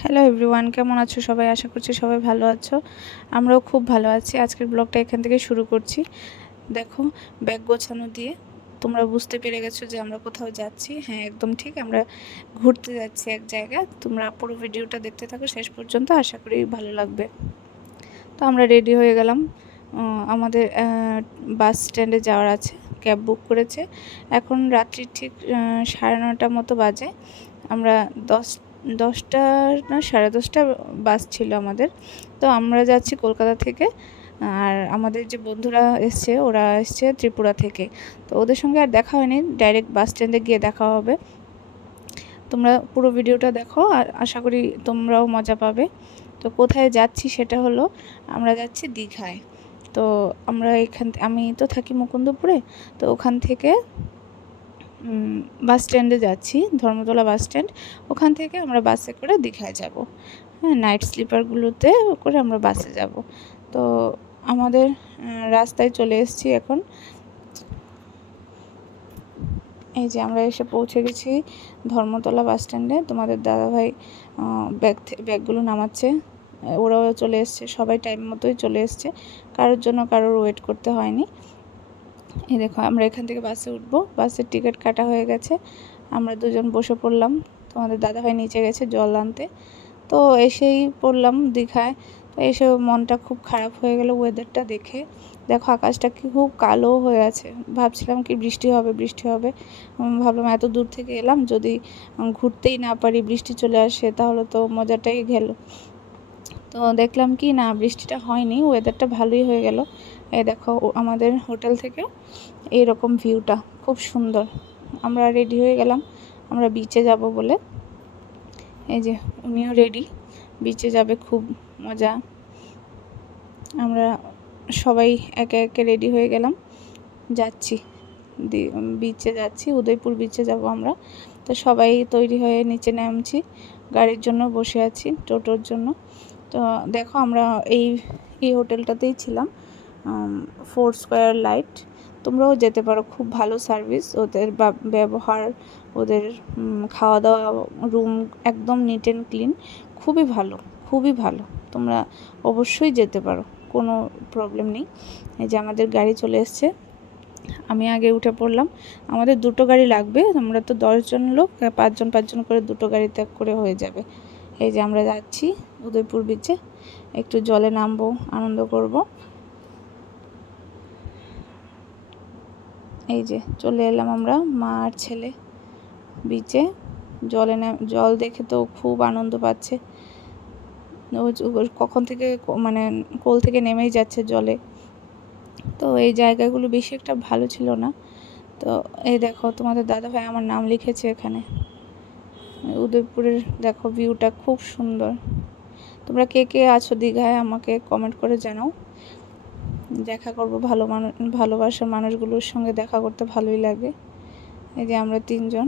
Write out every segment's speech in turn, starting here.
Hello everyone, কেমন আছো সবাই? আশা করছি সবাই ভালো আছো। আমরাও খুব ভালো আছি। আজকের ব্লগটা এখান থেকে শুরু করছি। দেখো, ব্যাগ গোছানো দিয়ে তোমরা বুঝতে পেরে গেছো যে আমরা কোথাও যাচ্ছি। হ্যাঁ, একদম ঠিক, আমরা ঘুরতে যাচ্ছি এক জায়গায়। তোমরা পুরো ভিডিওটা দেখতে থাকো শেষ পর্যন্ত, আশা করি ভালো লাগবে। তো আমরা রেডি হয়ে গেলাম। আমাদের বাস স্ট্যান্ডে যাওয়ার আছে, ক্যাব বুক করেছে। এখন রাত্রি ঠিক 9:30 মতো বাজে। আমরা 10টা না 10:30 বাস ছিল আমাদের। তো আমরা যাচ্ছি কলকাতা থেকে, আর আমাদের যে বন্ধুরা এসছে ওরা এসছে ত্রিপুরা থেকে। তো ওদের সঙ্গে আর দেখা হয়নি, ডাইরেক্ট বাস স্ট্যান্ডে গিয়ে দেখা হবে। তোমরা পুরো ভিডিওটা দেখো, আর আশা করি তোমরাও মজা পাবে। তো কোথায় যাচ্ছি সেটা হলো, আমরা যাচ্ছি দীঘায়। তো আমরা আমি তো থাকি মুকুন্দপুরে। তো ওখান থেকে বাস স্ট্যান্ডে যাচ্ছি, ধর্মতলা বাস স্ট্যান্ড। ওখান থেকে আমরা বাসে করে দীঘায় যাব। হ্যাঁ, নাইট স্লিপারগুলোতে করে আমরা বাসে যাব। তো আমাদের রাস্তায় চলে এসেছি এখন। এই যে আমরা এসে পৌঁছে গেছি ধর্মতলা বাস স্ট্যান্ডে। তোমাদের দাদাভাই ব্যাগগুলো নামাচ্ছে। ওরাও চলে এসছে, সবাই টাইম মতোই চলে এসছে, কারোর জন্য কারোর ওয়েট করতে হয়নি। এই দেখো, আমরা এখান থেকে বাসে উঠবো। বাসের টিকিট কাটা হয়ে গেছে। আমরা দুজন বসে পড়লাম। তোমাদের দাদাভাই নিচে গেছে জল আনতে। তো এসেই পড়লাম দীঘায়। তো এসে মনটা খুব খারাপ হয়ে গেল ওয়েদারটা দেখে। দেখো, আকাশটা কি খুব কালো হয়ে আছে। ভাবছিলাম কি বৃষ্টি হবে বৃষ্টি হবে। ভাবলাম এত দূর থেকে এলাম, যদি ঘুরতেই না পারি, বৃষ্টি চলে আসে, তাহলে তো মজাটাই গেল। তো দেখলাম কি না, বৃষ্টিটা হয়নি, ওয়েদারটা ভালোই হয়ে গেল। এই দেখো, আমাদের হোটেল থেকে এইরকম ভিউটা খুব সুন্দর। আমরা রেডি হয়ে গেলাম, আমরা বিচে যাব বলে। এই যে উনিও রেডি, বিচে যাবে, খুব মজা। আমরা সবাই একে একে রেডি হয়ে গেলাম, যাচ্ছি বিচে যাচ্ছি, উদয়পুর বিচে যাব আমরা। তো সবাই তৈরি হয়ে নিচে নামছি, গাড়ির জন্য বসে আছি, টোটোর জন্য। তো দেখো, আমরা এই হোটেলটাতেই ছিলাম, 4 স্কয়ার লাইট। তোমরাও যেতে পারো, খুব ভালো সার্ভিস ওদের, ব্যবহার ওদের, খাওয়া দাওয়া, রুম একদম নিট অ্যান্ড ক্লিন, খুবই ভালো, খুবই ভালো। তোমরা অবশ্যই যেতে পারো, কোনো প্রবলেম নেই। এই যে আমাদের গাড়ি চলে এসছে, আমি আগে উঠে পড়লাম। আমাদের 2টো গাড়ি লাগবে, আমরা তো 10 জন লোক, 5 জন 5 জন করে 2টো গাড়িতে করে হয়ে যাবে। এই যে আমরা যাচ্ছি উদয়পুর বিচে, একটু জলে নামবো, আনন্দ করব। এই যে চলে এলাম আমরা, মা আর ছেলে বিচে। জল দেখে তো খুব আনন্দ পাচ্ছে। কখন থেকে মানে কোল থেকে নেমেই যাচ্ছে জলে। তো এই জায়গাগুলো বেশি একটা ভালো ছিল না। তো এই দেখো, তোমাদের দাদাভাই আমার নাম লিখেছে এখানে। উদয়পুরের দেখো ভিউটা খুব সুন্দর। তোমরা কে কে আছো দীঘায় আমাকে কমেন্ট করে জানাও। দেখা করব, ভালোবাসার মানুষগুলোর সঙ্গে দেখা করতে ভালোই লাগে। এই যে আমরা 3 জন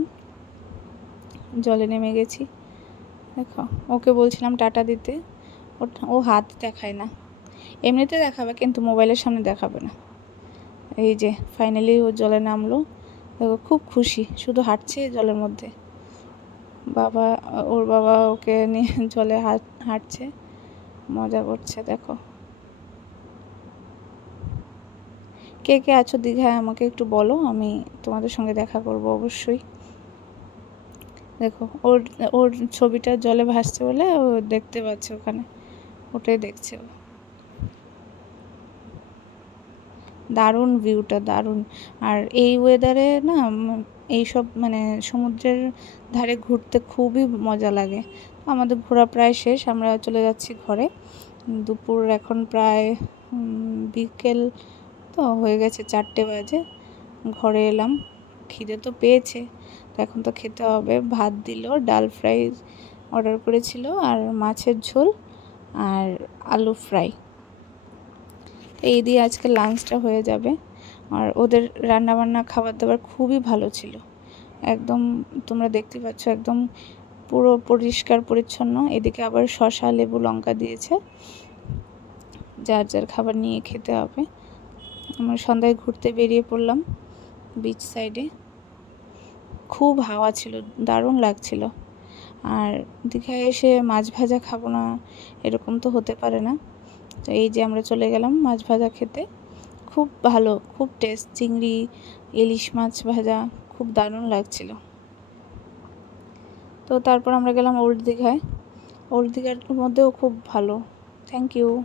জলে নেমে গেছি। দেখো, ওকে বলছিলাম টাটা দিতে, ও হাত দেখায় না, এমনিতে দেখাবে কিন্তু মোবাইলের সামনে দেখাবে না। এই যে ফাইনালি ও জলে নামলো। দেখো, খুব খুশি, শুধু হাঁটছে জলের মধ্যে। ওর বাবা ওকে নিয়ে জলে হাঁটছে, মজা করছে। দেখো, কে কে আছো দীঘায় আমাকে একটু বলো, আমি তোমাদের সঙ্গে দেখা করব অবশ্যই। দেখো, ওর ওর ছবিটা জলে ভাসছে বলে ও দেখতে পাচ্ছে, ওখানে ওটাই দেখছে ও। দারুণ ভিউটা, দারুণ। আর এই ওয়েদারে না, এইসব মানে সমুদ্রের ধারে ঘুরতে খুবই মজা লাগে। আমাদের ঘোরা প্রায় শেষ, আমরা চলে যাচ্ছি ঘরে। দুপুর এখন প্রায় বিকেল তো হয়ে গেছে, 4টে বাজে। ঘরে এলাম, খিদে তো পেয়েছে, তো এখন তো খেতে হবে। ভাত দিল, ডাল ফ্রাই অর্ডার করেছিল, আর মাছের ঝোল আর আলু ফ্রাই। এই দিয়ে আজকে লাঞ্চটা হয়ে যাবে। আর ওদের রান্নাবান্না, খাবার দাবার খুবই ভালো ছিল, একদম তোমরা দেখতে পাচ্ছ, একদম পুরো পরিষ্কার পরিচ্ছন্ন। এদিকে আবার শসা, লেবু, লঙ্কা দিয়েছে, যার যার খাবার নিয়ে খেতে হবে। আমরা সন্ধ্যায় ঘুরতে বেরিয়ে পড়লাম বিচ সাইডে, খুব হাওয়া ছিল, দারুণ লাগছিল। আর দীঘায় এসে মাছ ভাজা খাবো না এরকম তো হতে পারে না। তো এই যে আমরা চলে গেলাম মাছ ভাজা খেতে। খুব ভালো, খুব টেস্ট, চিংড়ি ইলিশ মাছ ভাজা খুব দারুণ লাগছিল। তো তারপর আমরা গেলাম ওল্ড দীঘায়। ওল্ড দীঘার মধ্যেও খুব ভালো। Thank you.